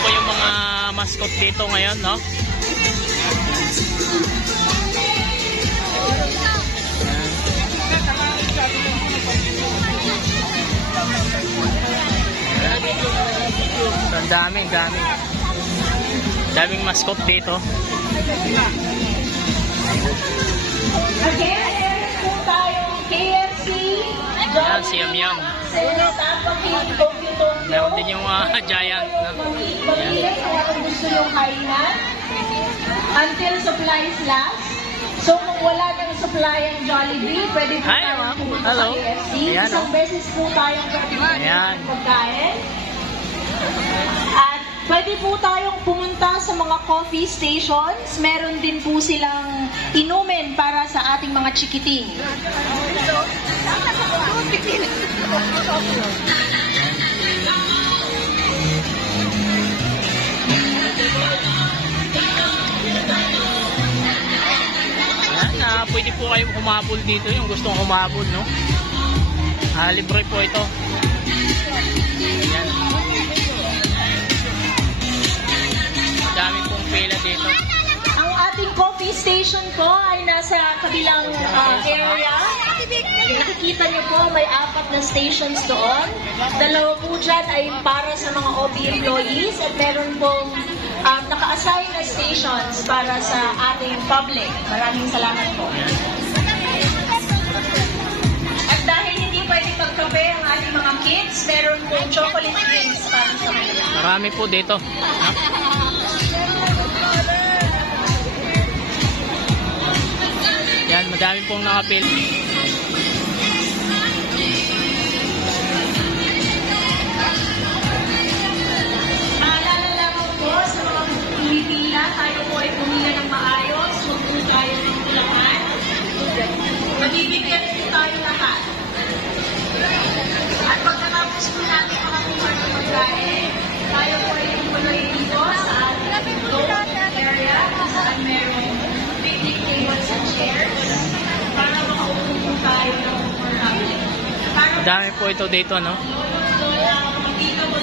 po yung mga mascot dito ngayon, no? Ang daming mascot dito. Again, meron po tayong KFC, Ayan, si Yum Yum. Meron din yung Giant. Mamili kung gusto yung kainan until supplies last. So kung wala ng supply ang Jollibee, pwede po tayong pumunta sa KFC. Isang beses po tayong pagkain. At pwede po tayong pumunta sa mga coffee stations. Meron din po silang inumin para sa ating mga chikiting. Pwede po kayong humabol dito, yung gustong humabol, no? Libre po ito. Ayan. Dami pong pila dito. Ang ating coffee station po ay nasa kabilang area. Nakikita niyo po, may 4 na stations doon. 2 po dyan ay para sa mga OB employees at meron pong naka-assign na stations para sa ating public. Maraming salamat po. At dahil hindi pwede magkape ang ating mga kids, meron pong chocolate drinks para sa kanila. Marami po dito. Yan, madami pong nakapil. Tayo po ay pumila ng maayos, huwag po tayo ng kulangan. Mabibigyan po tayo lahat. At pagkatapos po natin makakuha ng pagkain, tayo po ay tumuloy dito sa ating area kung saan meron picnic tables and chairs para makaupo po tayo ng marami. Madami po ito dito, no? So, dito po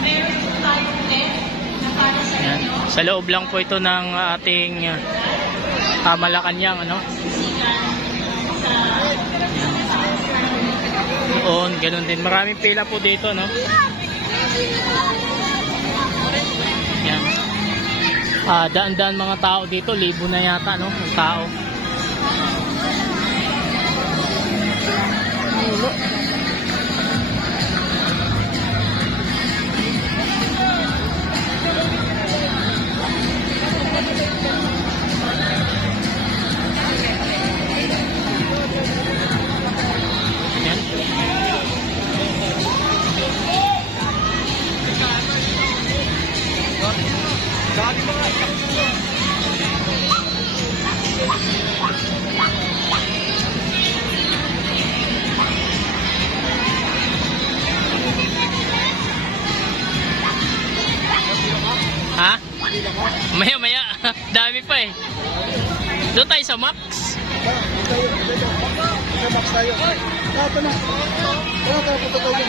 meron po tayong tent na para sa inyo. Sa loob lang po ito ng ating Malacanang, ano? Doon, ganun din. Maraming pila po dito, no? Yan. Daan-daan mga tao dito. 1,000 na yata, no? Ang tao. Ha? Maya-maya. Dami pa eh. Doon tayo sa Max. Sa Max tayo. Ito na. Ito tayo.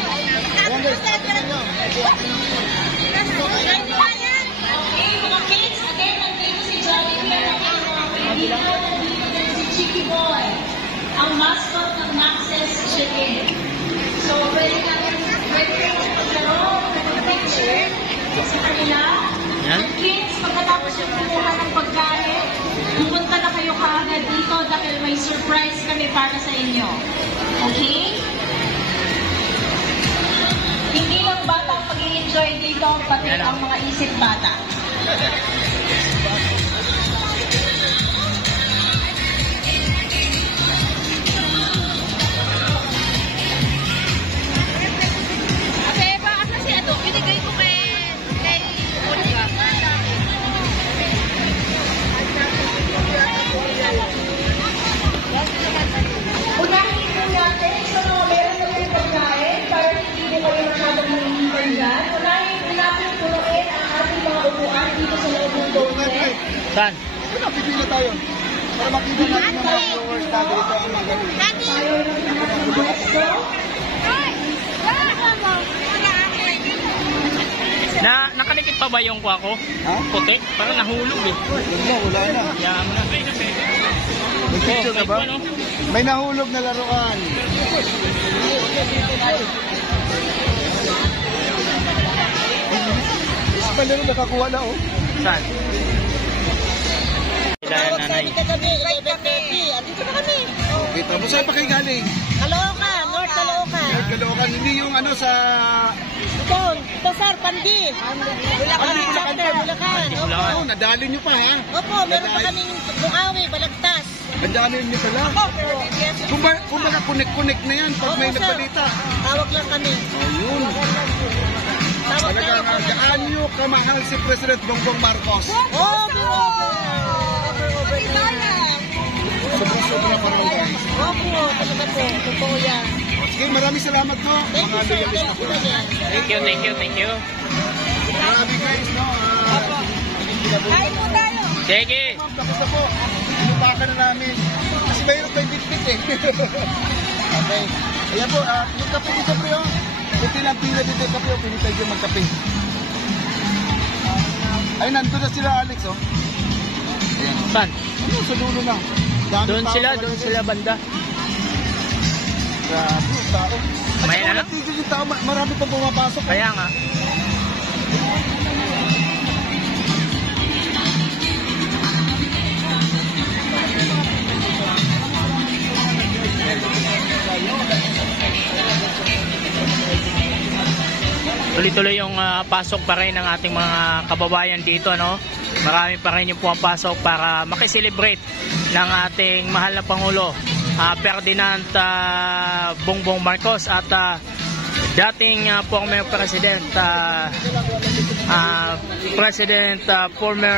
Mga kids, again, nandito si Jollibee. Nandito si Chicky Boy, ang mascot ng Max's Chicken. So, pwede natin maglaro, picture sa kanila. At kids, pagkatapos yung kumuha ng pagkain, pupunta na kayo kaagad dito dahil may surprise kami para sa inyo. Okay? Hindi lang bata ang pag-i-enjoy dito, pati ang mga isip bata. Unahin po natin sa mga meron na yung pagkain para hindi mo kayo masyadong mahihipan dyan. Unahin po natin punuin ang ating mga upuan dito sa loob ng donut. Saan? Ito, pipila tayo. Para makita natin ng mga viewers na dito ang mga ganun. Tayo ng mga pwesto. Nakalimutan pa ba yung kuha ko? Ha? Puti? Parang nahulog eh. Wala na. Kaya mo na. May picture ka ba? May nahulog na laruan. Palaro nakakuha na oh. Saan? Kailangan nanay. Kami, 11:30. Andito na kami. Okay, tapos saan pa kayo galing? Caloocan, North Caloocan. Caloocan, hindi yung ano sa... Doon, Pasar, Pandi. Bulacan, chapter, Bulacan. Bulacan. Oh, nadali nyo pa ha? Opo, meron pa kaming Bukawi, Balagtas. Ang dami nyo pala. Kung baka connect na yan pag may Opo, sir. nagbalita. Tawag lang kami. Ayun. Tawag Talagang lang. gaano kamahal si President Bongbong Marcos. Sobrang parang guys. Opo, talaga po. Totoo yan. Sige, maraming salamat po. Thank you, sir. Thank you, thank you, thank you. Grabe guys, no? Kain po tayo. Sige. Tapos na po. Inupakan na namin. Kasi mayroon may bitbit eh. Okay. Ayan po, yung kape dito po yun. Buti lang pila dito yung kape, pili tayo magkape. Ay, nandun na sila Alex, oh. Ayan. Saan? Ano, sa dulo lang. Dami Doon tao sila, talaga. doon sila banda. Grabe, yung tao. At May saka ano? natigil yung tao, marami pang pumapasok. Kaya nga. Tuloy-tuloy yung pasok pa rin ng ating mga kababayan dito, no? Marami pa rin yung pumapasok para makiselebrate ng ating mahal na Pangulo, Ferdinand Bongbong Marcos at dating former President former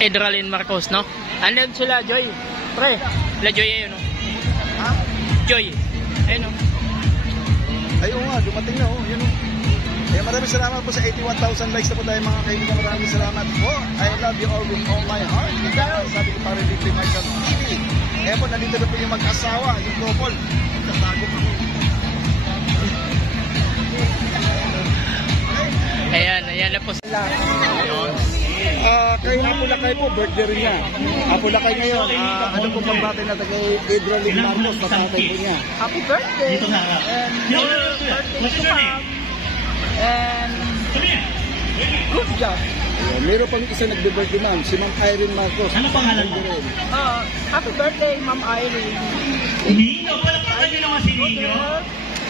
Edralin Marcos, no? Andun sila, Joy. Pre, la Joy ayun, no? Ha? Joy. Ayun, no? Ay, oo nga, dumating na, oh. Yun, oh. Kaya maraming salamat po sa 81,000 likes na po tayo mga kaibigan. Maraming salamat po. I love you all with all my heart. Sabi ko parang dito yung Michael TV. Kaya po, nandito na po yung mag-asawa, yung couple. Nagtatago po. Ayan, ayan na po sila. Ayun. Kay Apulakay po, birthday rin niya. Apulakay ngayon, ano po pagbati na kay Edralin Marcos, patatay po niya. Happy birthday. And more birthday to come. And good job. Meron pang isa nagbe-birthday ma'am, si Ma'am Irene Marcos. Ano pangalan mo? Happy birthday, Ma'am Irene. Nino, palakpakan nyo naman si Nino.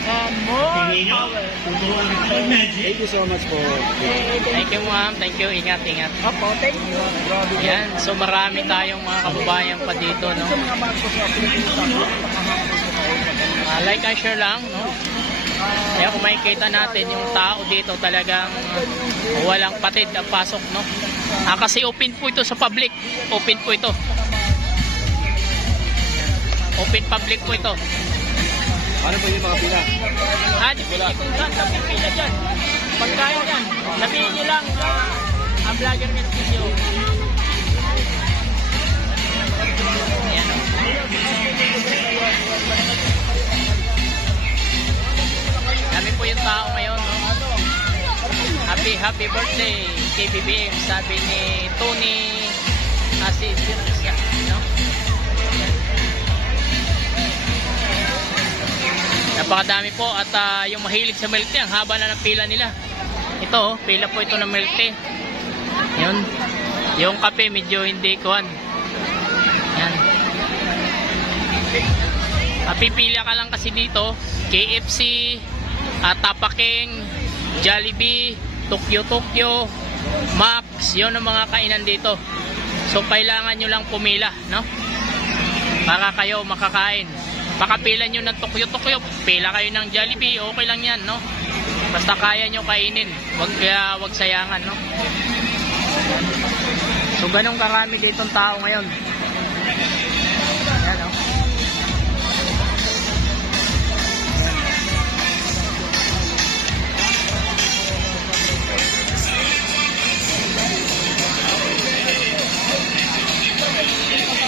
And more Si Nino, power. tuturuan ng pag-magic. Thank you so much po. Thank you, ma'am. Thank you. Ingat, ingat. Opo, thank you. Yan. So marami tayong mga kababayan pa dito, no? Like and share lang, no? Kaya kung makikita natin yung tao dito talagang walang patid ang pasok, no? Kasi open po ito sa public. Open po ito. Open public po ito. Ano po yung mga pila? Dipindi kung saan sa pipila dyan. Pagkaya dyan, sabihin nyo lang ang vlogger ng video. Ayan, o. Dami po yung tao ngayon, no? Happy birthday, KBBM, sabi ni Tony Asisirsa, no? Napakadami po at yung mahilig sa milk tea, ang haba na ng pila nila. Ito, pila po ito ng milk tea. Yun. Yung kape medyo hindi kuhan. Yan. Pipila ka lang kasi dito, KFC, Tapaking, Jollibee, Tokyo, Max, yun ang mga kainan dito. So kailangan nyo lang pumila, no? Para kayo makakain. Makapila nyo ng Tokyo, pila kayo ng Jollibee, okay lang yan, no? Basta kaya nyo kainin, wag sayangan, no? So ganun karami dito ang tao ngayon. Ayan, no?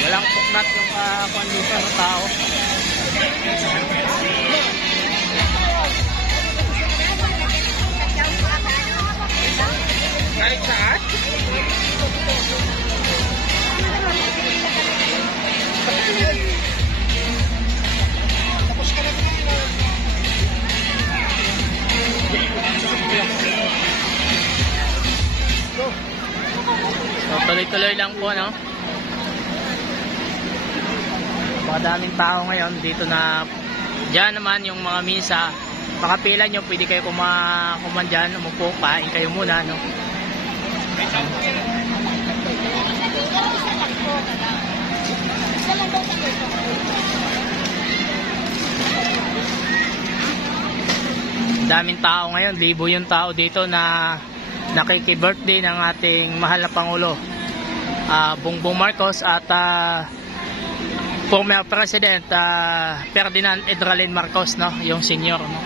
Walang puknat yung kondisyon ng tao. tuloy-tuloy lang po, no? Daming tao ngayon dito na dyan naman yung mga misa. Pakapila nyo, pwede kayo kuman dyan, umupo, kain kayo muna, no? Daming tao ngayon, libo yung tao dito na nakiki-birthday ng ating mahal na Pangulo, Bongbong Marcos, at former President Ferdinand Edralin Marcos, no, yung senior, no.